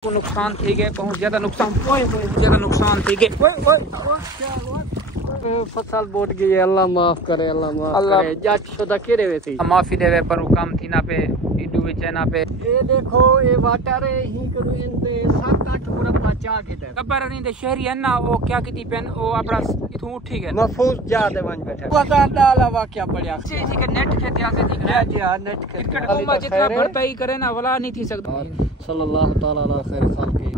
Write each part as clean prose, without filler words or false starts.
को नुकसान थी गए, बहुत ज्यादा नुकसान थी गए। फसल बोट गई है। अल्लाह माफ करे, अल्लाह माफ करे। जट शुदा केरे वे थी माफी देवे पर काम थी ना पे इडू विच ना पे। ये देखो ये वाटर ही करू इनते 7-8 मुरब्बा चा के दे खबर नहीं दे शहरी है ना वो क्या की पेन वो अपना इथु उठी गए महफूज जा दे वन बैठा पता डाला वाकया बढ़िया जी जी के नेट के त्यासे थी गया जी हां नेट के क्रिकेट को जितना भरपाई करे ना वला नहीं थी सकता। सल्लल्लाहु ताला अला खैर खालकी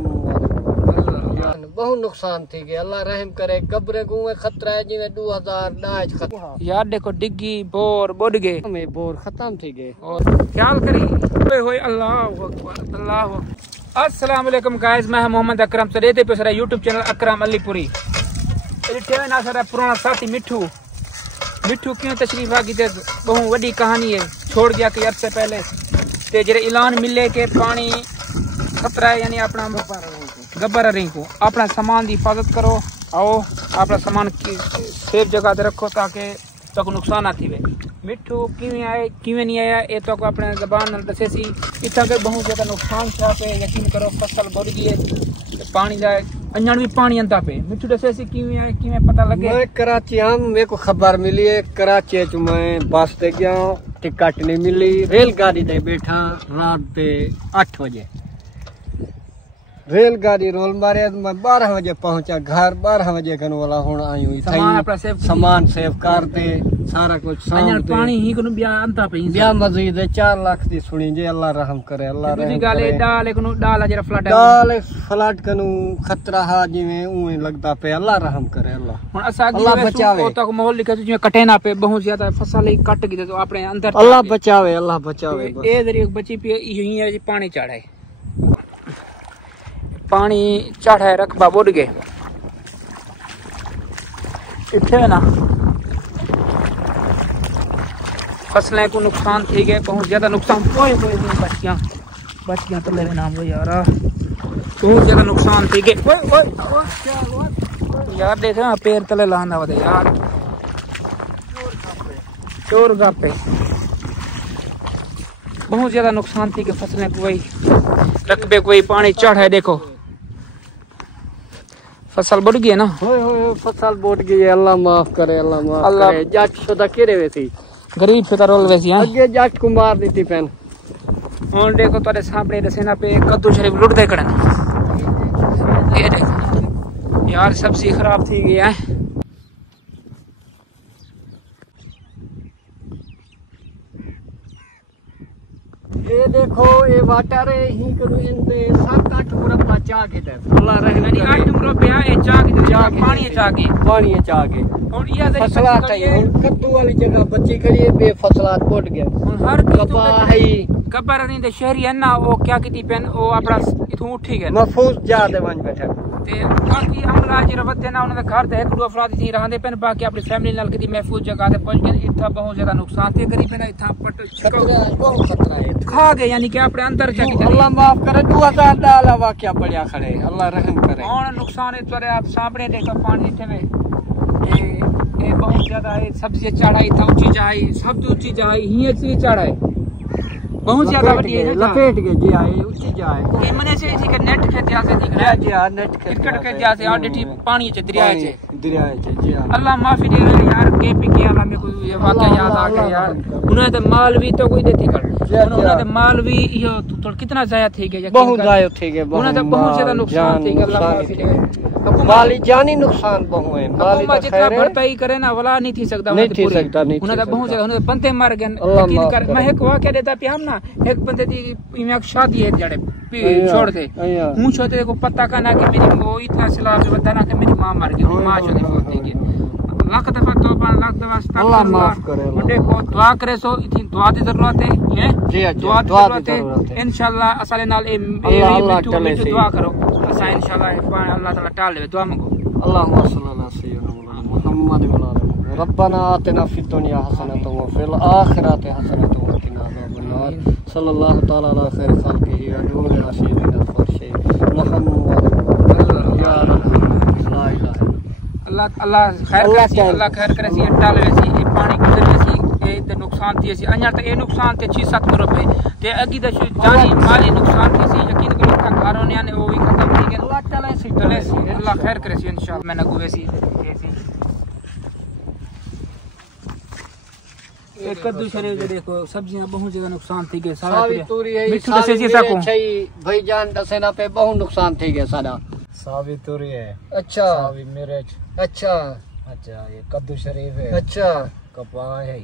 बहुत नुकसान थी गए। अल्लाह रहम करे। गबरे गुए खतरा है जिवे 2010 खत्म यार देखो डिग्गी बोर बुड गए में बोर खत्म थी गए और ख्याल करी ओए होए अल्लाह अकबर अल्लाह। अस्सलाम वालेकुम गाइस, मैं मोहम्मद अकरम सरेते पे सरा यूट्यूब चैनल अकरम अलीपुरी। ये ना सरा पुराना साथी मिठू क्यों तशरीफ आ गई थे बहुत बड़ी कहानी है। छोड़ गया कि अरसे पहले ते जरे ऐलान मिले के पानी खतरा है यानी अपना गब्बर रही को अपना सामान की हिफाजत करो। आओ अपना सामान की सेफ जगह पे रखो ताकि तो नुकसान ना थी वे। मिठू किवें आए किवें नहीं आया ये तो अपने जबान दसे सी इतना के बहुत ज्यादा नुकसान था पे यकीन करो फसल बुड़ गई है पानी जाए अंजन भी पानी अंता पे। मिठू दसे सी किवें आए किवें पता लगे। मैं कराची हम मेरे को खबर मिली है कराची च मैं बस ते गया टिकट नहीं मिली रेलगाड़ी दे बैठा रात पे 8 बजे रेलगाड़ी रोल मारे मैं 12 बजे पहुंचा घर 12 बजे कन वाला होना आई हुई सामान सेव कर दे सारा कुछ पानी ही को ब्याह अंता पे ब्याह मजीद 4 लाख दी सुनी जे अल्लाह रहम करे अल्लाह रहम करे। डाल फ्लड कनु खतरा हा जिवे उए लगदा पे अल्लाह रहम करे अल्लाह बचावे तक माहौल लिखे जिवे कटे ना पे बहुत ज्यादा फसल ही कट गई तो अपने अंदर अल्लाह बचावे ए जरी बची पे यही है पानी चढ़ाए पानी चढ़ाए रकबा बुड़ गए इतने ना फसलें को नुकसान थी गए बहुत ज्यादा नुकसान बचियां तो मेरे नाम वो यार बहुत ज्यादा नुकसान थी गए यार देख ना पैर तले लाना होते यार चोर गापे बहुत ज्यादा नुकसान थी कि फसलें कोई रकबे कोई पानी चढ़ है। देखो फसल बुड़ गई है ना फसल बुड़ गई है। अल्लाह माफ करे, अल्लाह माफ करे। जट शुदा केरे वे थी गरीब शुदा रोल वैसी हैं अगे जट को मार दी थी पेन और देखो तेरे सामने दसेना पे कद्दू शरीफ लुट दे कड़न ये देखो यार सब्जी खराब थी गई है। ये देखो ये वाटर ही करू इनते 7-8 मुरब्बा चा के दे अल्लाह रहम करे। 8 मुरब्बा है चा के पानी चा के और ये फसलात है कद्दू वाली जगह बच्ची खड़ी है बे फसलात पड़ गया हर कपा है गब्बर नहीं दे शहरी है ना वो क्या की पेन वो अपना इथु उठी गए महफूज जा दे वन बैठा ते बाकी अमला जी रवत देना उन्होंने घर ते एक दो अफराद थी रहंदे पेन बाकी अपनी फैमिली नाल की महफूज जगह ते पहुंच गए। इथा बहुत ज्यादा नुकसान थे करीब ना इथा पट बहुत खतरा है खा गए यानी कि अपने अंदर जाके अल्लाह माफ करे 2000 डाला वाकया बढ़िया खड़े अल्लाह रहम करे। और नुकसान है तोरे आप सामने देखो पानी इथे में ये बहुत ज्यादा है सब्जी चढ़ाई था ऊंची जाई सब ऊंची जाई ही से चढ़ाई बहुत ज्यादा बड़ी है लपेट के जी आए ऊंची जाए ये मने से ठीक है नेट के त्यासे दिख रहा है जी हां नेट के क्रिकेट के त्यासे और डिठी पानी चे दरिया चे जी हां अल्लाह माफी दे यार के पी के अल्लाह में कोई ये वाकया याद आ गया यार उन्होंने तो माल भी तो कोई देती कर उन्होंने तो माल भी यो तो कितना जाया थी गया बहुत जाया थी गया उन्होंने तो बहुत ज्यादा नुकसान थी अल्लाह माफी दे माली जानी नुकसान बहुत है माली तो जितना भरपाई करे ना वला नहीं थी सकता नहीं थी सकता उन्होंने बहुत ज्यादा उन्होंने बंदे मर गए यकीन कर मैं एक वाकया देता पे हम ना एक बंदे दी इमे शादी है जड़े छोड़ दे हूं छोटे को पता का ना कि मेरी वो इतना सलाह बता ना कि मेरी मां मर गई मां छोटी फौत गई लाख दफा तौबा लाख दफा अल्लाह माफ करे। देखो दुआ करे सो इतनी दुआ की जरूरत है जी दुआ की जरूरत है इंशाल्लाह असले नाल ए मिठू दुआ करो असा इंशाल्लाह अल्लाह ताला टाल ले दुआ मांगो अल्लाहुम्मा सल्ली अला सय्यिदना मुहम्मद व अला रब्बना आतिना फिद दुनिया हसनतन व फिल आखिरति हसनतन व क़िना अज़ाबन्नार सल्लल्लाहु तआला अला खैर खालकिही व नूर रशीदिना फरशे मुहम्मद या ला इलाहा अल्लाह खैर करे सी टाल वैसी ये पानी गुजर वैसी ये ते नुकसान थी सी अन्या ते ये नुकसान ते 6-7 रुपए ते अगी द जानी माली नुकसान थी सी यकीन करो कारों ने वो भी खत्म थी गए अल्लाह चले सी अल्लाह खैर करे सी इंशाल्लाह मैं नगु वैसी एक कद्दू शरीर जो देखो सब्जियां बहुत ज्यादा नुकसान थी गए सावी तूरी है मिठू दसे सी साको भाईजान दसेना पे बहुत नुकसान थी गया सारा सावी तूरी है अच्छा सावी मिर्च अच्छा अच्छा ये कद्दू शरीफ है अच्छा कपाह है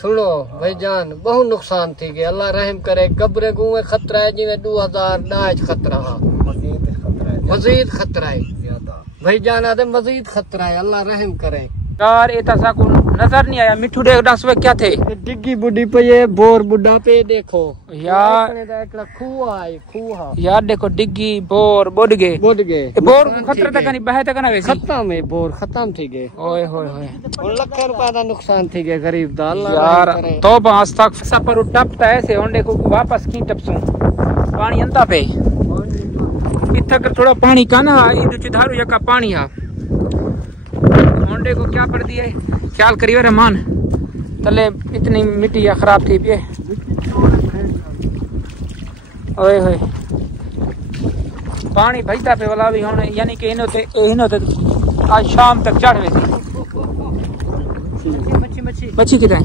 सुनो भाईजान बहुत नुकसान थी गया अल्लाह रहम करे गबरे गुए खतरा है जिਵੇਂ 2009 खतरा हा मजीद खतरा है ज्यादा भाईजान आदे मजीद खतरा है अल्लाह रहम करे यार ये तो साको नजर नहीं आया मिठू देख दस वे क्या थे डिग्गी बुढ़ी पे ये बोर बुढ़ा पे देखो यार यार देखो डिग्गी बोर बुढ़ गए बोर खतरे तक नहीं बहे तक ना वैसे खत्म है बोर खत्म थी गए ओए होए होए और लाखों रुपए का नुकसान थी गए गरीब दा अल्लाह यार तौबा अस्तगफिर सफर टपता ऐसे होंडे को वापस की टपसू पानी अंता पे इतना थोड़ा पानी का ना इधर चिधारू जका पानी आ होंडे को क्या पड़ दिया ख्याल करियो रहमान तले इतनी मिट्टी या खराब थी पे ओए होए पानी भजता पे वाला भी होने यानी कि इन्हों ते आज शाम तक चढ़ वे मच्छी किधर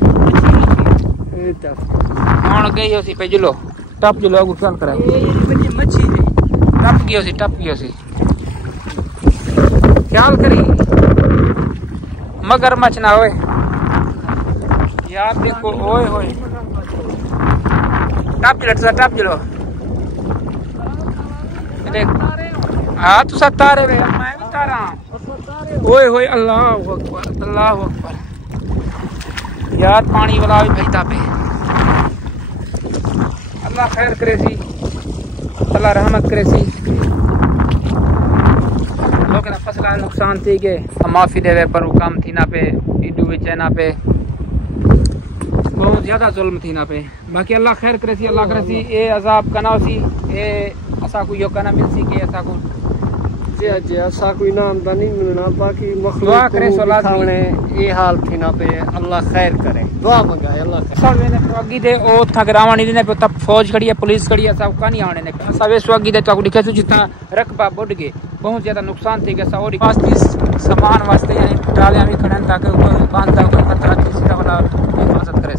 हुन गई होसी पे जुलो टप जुलो आगू ख्याल करा मच्छी टप गई होसी ख्याल करी मगरमच्छ ना होए यार देखो ओए होए टप जलो देख हाँ तू सब तारे वे मैं भी तारा ओए होए अल्लाहु अकबर यार पानी वाला भी भजता पे अल्लाह खैर करे सी अल्लाह रहमत करे सी लोग ना फसला नुकसान थी गए माफी देवे पर काम थी ना पे इडू विच ना पे बहुत ज्यादा जुल्म थी ना पे बाकी अल्लाह खैर करे सी अल्लाह करे सी ए अजाब कना सी ए असा को यो कना मिल सी के असा को जी असा कोई नाम दा नहीं मिलना बाकी दुआ मखलूक करे सो लाजमी ये हाल थी ना पे अल्लाह खैर करे दुआ मंगाए अल्लाह सब ने स्वागी दे ओ था ग्रावानी ने पे तब फौज खड़ी है पुलिस खड़ी है सब कानी आने ने सब स्वागी दे तो दिखे तो जितना रकबा बढ़ गए बहुत ज्यादा नुकसान थी गया और वास्ते सामान वास्ते यानी डालियां भी खड़न ताकि बांधता कोई खतरा किसी का वाला हिफाजत करे।